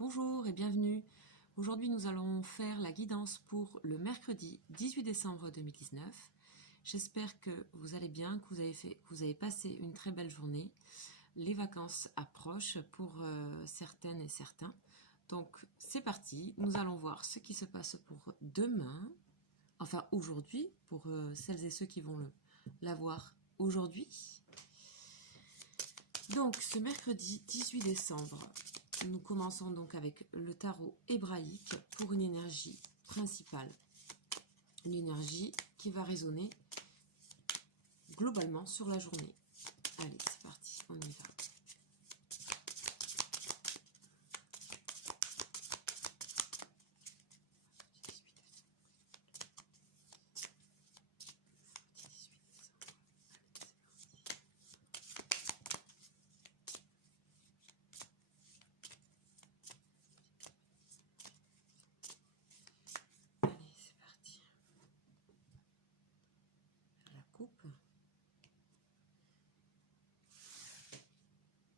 Bonjour et bienvenue. Aujourd'hui, nous allons faire la guidance pour le mercredi 18 décembre 2019. J'espère que vous allez bien, que vous avez passé une très belle journée. Les vacances approchent pour certaines et certains. Donc, c'est parti. Nous allons voir ce qui se passe pour demain. Enfin, aujourd'hui, pour celles et ceux qui vont l'avoir aujourd'hui. Donc, ce mercredi 18 décembre, nous commençons donc avec le tarot hébraïque pour une énergie principale. Une énergie qui va résonner globalement sur la journée. Allez, c'est parti, on y va. Coupe.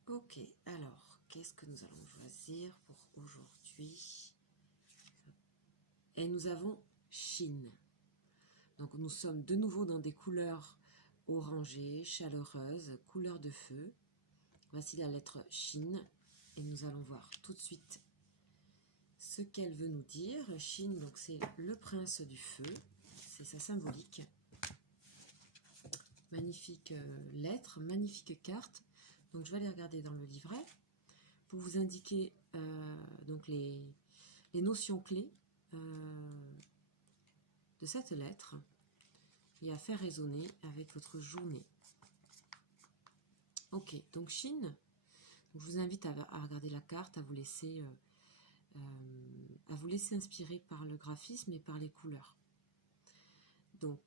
Ok, alors, qu'est-ce que nous allons choisir pour aujourd'hui? Et nous avons Chine. Donc nous sommes de nouveau dans des couleurs orangées, chaleureuses, couleurs de feu. Voici la lettre Chine et nous allons voir tout de suite ce qu'elle veut nous dire. Chine, donc c'est le prince du feu, c'est sa symbolique. Magnifique lettre, magnifique carte. Donc je vais aller regarder dans le livret pour vous indiquer donc les notions clés de cette lettre et à faire résonner avec votre journée. Ok, donc Chine, je vous invite à regarder la carte, à vous laisser inspirer par le graphisme et par les couleurs. Donc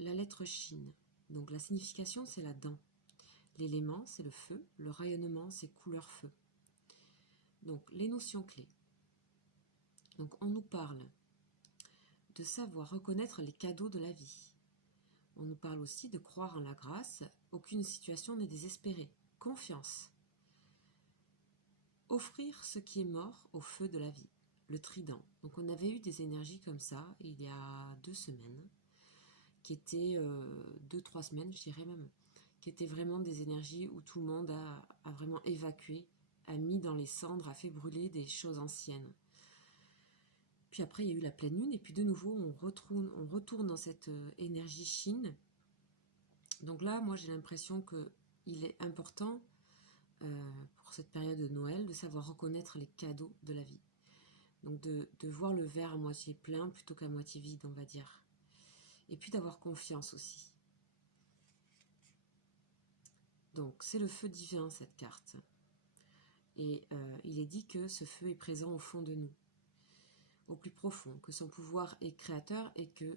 la lettre Chine, donc la signification c'est la dent. L'élément, c'est le feu. Le rayonnement, c'est couleur feu. Donc, les notions clés. Donc, on nous parle de savoir reconnaître les cadeaux de la vie. On nous parle aussi de croire en la grâce. Aucune situation n'est désespérée. Confiance. Offrir ce qui est mort au feu de la vie. Le trident. Donc, on avait eu des énergies comme ça il y a 2 semaines, qui étaient 2-3 semaines, je dirais même, qui étaient vraiment des énergies où tout le monde a vraiment évacué, a mis dans les cendres, a fait brûler des choses anciennes. Puis après, il y a eu la pleine lune, et puis de nouveau, on retourne dans cette énergie Chine. Donc là, moi, j'ai l'impression qu'il est important, pour cette période de Noël, de savoir reconnaître les cadeaux de la vie. Donc de voir le verre à moitié plein plutôt qu'à moitié vide, on va dire. Et puis d'avoir confiance aussi. Donc, c'est le feu divin, cette carte. Et il est dit que ce feu est présent au fond de nous, au plus profond, que son pouvoir est créateur et que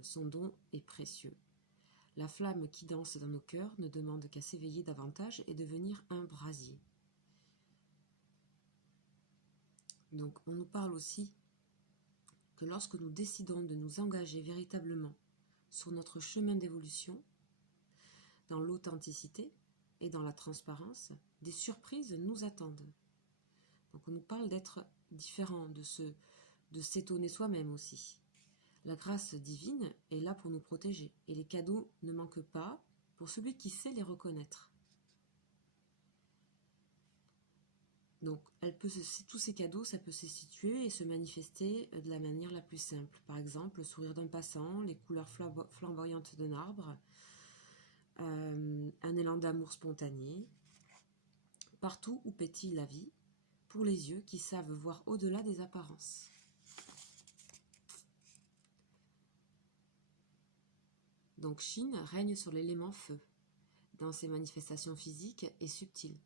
son don est précieux. La flamme qui danse dans nos cœurs ne demande qu'à s'éveiller davantage et devenir un brasier. Donc, on nous parle aussi que lorsque nous décidons de nous engager véritablement sur notre chemin d'évolution, dans l'authenticité, et dans la transparence, des surprises nous attendent. Donc on nous parle d'être différent, de s'étonner soi-même aussi. La grâce divine est là pour nous protéger, et les cadeaux ne manquent pas pour celui qui sait les reconnaître. Donc tous ces cadeaux, ça peut se situer et se manifester de la manière la plus simple. Par exemple, le sourire d'un passant, les couleurs flamboyantes d'un arbre, un élan d'amour spontané, partout où pétille la vie, pour les yeux qui savent voir au-delà des apparences. Donc Chine règne sur l'élément feu, dans ses manifestations physiques et subtiles.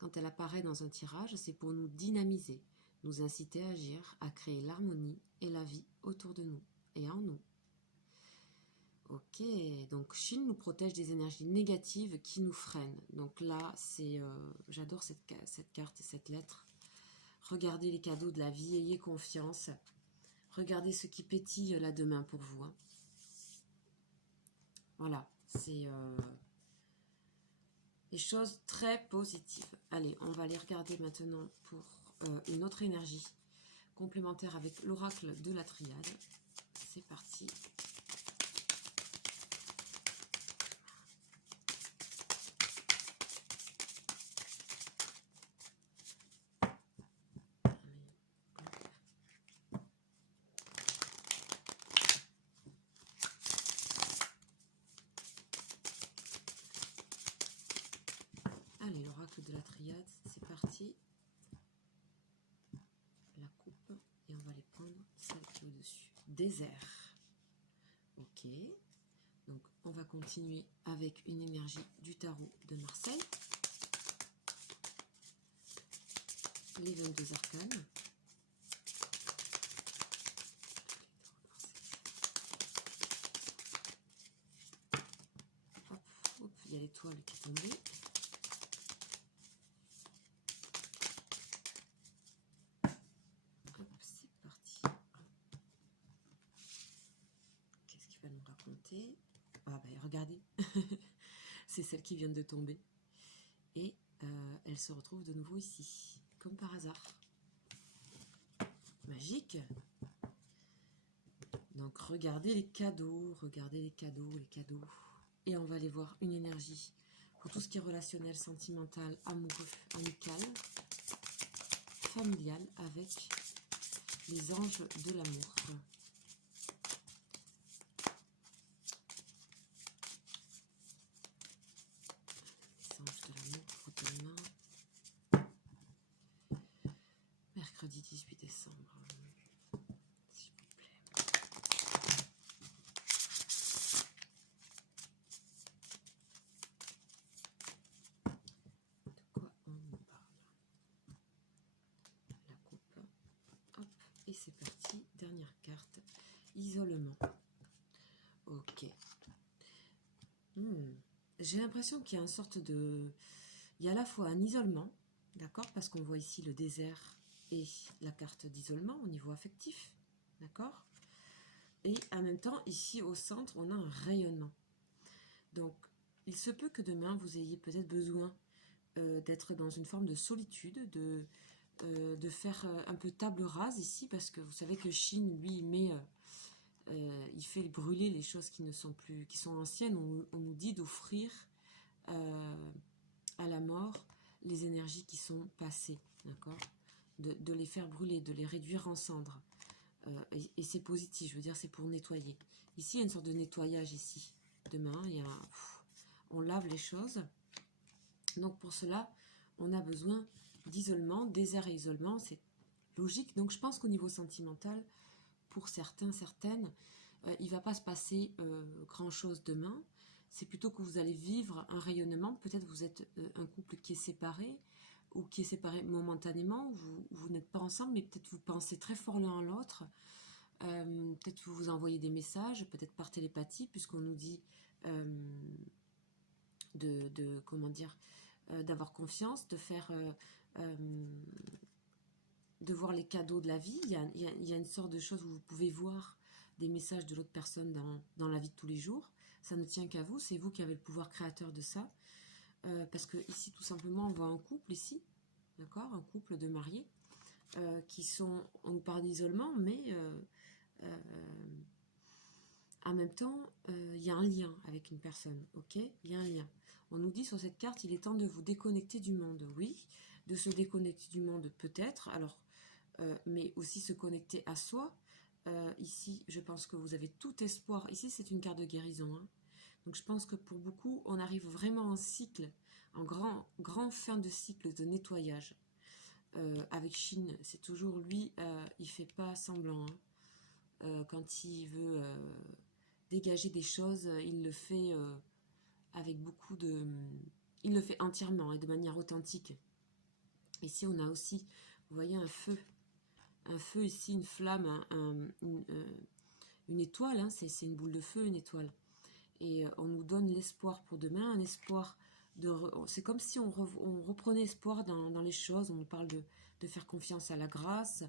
Quand elle apparaît dans un tirage, c'est pour nous dynamiser, nous inciter à agir, à créer l'harmonie et la vie autour de nous et en nous. Ok, donc Chine nous protège des énergies négatives qui nous freinent. Donc là, j'adore cette carte et cette lettre. Regardez les cadeaux de la vie, ayez confiance. Regardez ce qui pétille là demain pour vous. Hein. Voilà, c'est des choses très positives. Allez, on va aller regarder maintenant pour une autre énergie complémentaire avec l'oracle de la triade. C'est parti. Allez, l'oracle de la triade, c'est parti. La coupe, et on va les prendre, celle qui est au-dessus. Désert. Ok. Donc, on va continuer avec une énergie du tarot de Marseille. Les 22 arcanes. Hop, hop, il y a l'étoile qui est tombée. Hop, c'est parti. Qu'est-ce qu'il va nous raconter? Ah ben regardez, c'est celle qui vient de tomber. Et elle se retrouve de nouveau ici, comme par hasard. Magique. Donc regardez les cadeaux, regardez les cadeaux, les cadeaux. Et on va aller voir une énergie pour tout ce qui est relationnel, sentimental, amoureux, amical, familial, avec les anges de l'amour. Les anges de l'amour, frottez-les mains. Mercredi 18 décembre. S'il vous plaît. De quoi on nous parle? La coupe. Hop, et c'est parti. Dernière carte. Isolement. Ok. J'ai l'impression qu'il y a une sorte de... Il y a à la fois un isolement, d'accord, parce qu'on voit ici le désert et la carte d'isolement au niveau affectif, d'accord. Et en même temps, ici au centre, on a un rayonnement. Donc, il se peut que demain, vous ayez peut-être besoin d'être dans une forme de solitude, de faire un peu table rase ici, parce que vous savez que Chine, lui, il fait brûler les choses qui ne sont plus, qui sont anciennes. On nous dit d'offrir à la mort les énergies qui sont passées, d'accord, de les faire brûler, de les réduire en cendres. Et c'est positif, je veux dire, c'est pour nettoyer. Ici, il y a une sorte de nettoyage ici. Demain, on lave les choses. Donc pour cela, on a besoin d'isolement, désert et isolement, c'est logique. Donc je pense qu'au niveau sentimental, pour certains, certaines, il ne va pas se passer grand-chose demain. C'est plutôt que vous allez vivre un rayonnement. Peut-être vous êtes un couple qui est séparé, ou qui est séparé momentanément, ou vous n'êtes pas ensemble, mais peut-être vous pensez très fort l'un à l'autre. Peut-être vous vous envoyez des messages, peut-être par télépathie, puisqu'on nous dit comment dire, d'avoir confiance, de faire... de voir les cadeaux de la vie. Il y a une sorte de chose où vous pouvez voir des messages de l'autre personne dans la vie de tous les jours. Ça ne tient qu'à vous, c'est vous qui avez le pouvoir créateur de ça. Parce que ici, tout simplement, on voit un couple ici, d'accord, un couple de mariés, qui sont, on nous parle d'isolement, mais en même temps, il y a un lien avec une personne, ok, il y a un lien. On nous dit sur cette carte, il est temps de vous déconnecter du monde, oui, de se déconnecter du monde peut-être, alors, mais aussi se connecter à soi. Ici, je pense que vous avez tout espoir. Ici, c'est une carte de guérison, hein. Donc, je pense que pour beaucoup, on arrive vraiment en cycle, en grand fin de cycle de nettoyage. Avec Chine, c'est toujours lui, il fait pas semblant, hein. Quand il veut dégager des choses, il le fait avec beaucoup de... Il le fait entièrement et de manière authentique. Ici, on a aussi, vous voyez, un feu ici, une flamme, une étoile, hein, c'est une boule de feu, une étoile. Et on nous donne l'espoir pour demain, un espoir c'est comme si on reprenait espoir dans les choses. On nous parle de faire confiance à la grâce,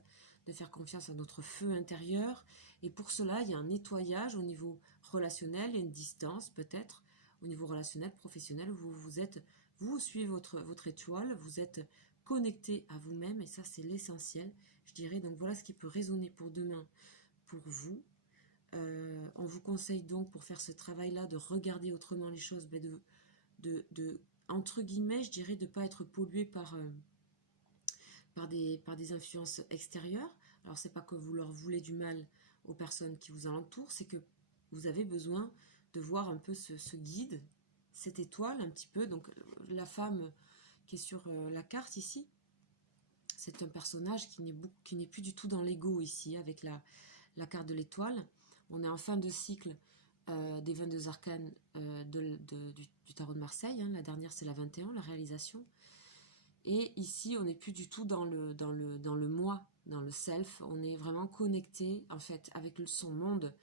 de faire confiance à notre feu intérieur. Et pour cela, il y a un nettoyage au niveau relationnel, il y a une distance peut-être, au niveau relationnel, professionnel, où vous Vous suivez votre étoile, vous êtes connecté à vous-même et ça c'est l'essentiel, je dirais. Donc voilà ce qui peut résonner pour demain pour vous. On vous conseille donc pour faire ce travail-là de regarder autrement les choses, mais de entre guillemets, je dirais, de ne pas être pollué par des influences extérieures. Alors c'est pas que vous leur voulez du mal aux personnes qui vous entourent, c'est que vous avez besoin de voir un peu ce guide, cette étoile un petit peu. Donc la femme qui est sur la carte ici, c'est un personnage qui n'est plus du tout dans l'ego ici, avec la carte de l'étoile. On est en fin de cycle des 22 arcanes du tarot de Marseille. Hein. La dernière, c'est la 21, la réalisation. Et ici, on n'est plus du tout dans le moi, dans le self. On est vraiment connecté, en fait, avec son monde.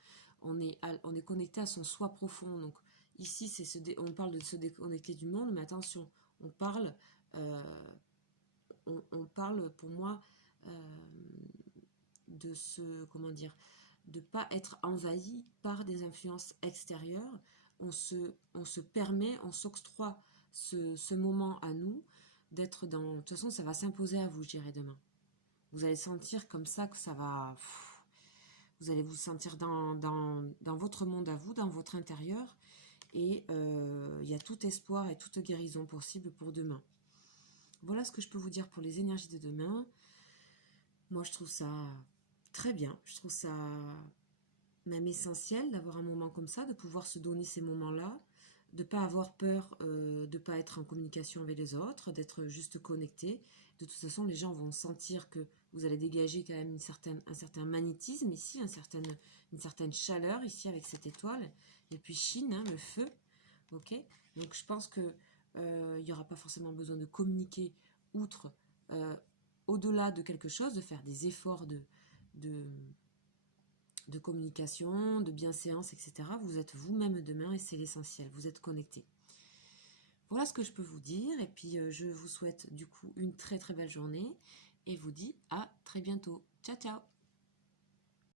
On est connecté à son soi profond. Donc ici, on parle de se déconnecter du monde, mais attention, on parle pour moi de comment dire, de pas être envahi par des influences extérieures. On se permet, on s'octroie ce moment à nous d'être dans... De toute façon, ça va s'imposer à vous, je dirais, demain. Vous allez sentir comme ça que ça va... Vous allez vous sentir dans votre monde à vous, dans votre intérieur, et il y a tout espoir et toute guérison possible pour demain. Voilà ce que je peux vous dire pour les énergies de demain. Moi, je trouve ça très bien. Je trouve ça même essentiel d'avoir un moment comme ça, de pouvoir se donner ces moments-là, de ne pas avoir peur de ne pas être en communication avec les autres, d'être juste connecté. De toute façon, les gens vont sentir que vous allez dégager quand même un certain magnétisme ici, une certaine chaleur ici avec cette étoile. Et puis Chine, hein, le feu. Ok. Donc je pense que il n'y aura pas forcément besoin de communiquer outre, au-delà de quelque chose, de faire des efforts de communication, de bienséance, etc. Vous êtes vous-même demain et c'est l'essentiel, vous êtes connecté. Voilà ce que je peux vous dire et puis je vous souhaite du coup une très très belle journée et vous dis à très bientôt. Ciao ciao.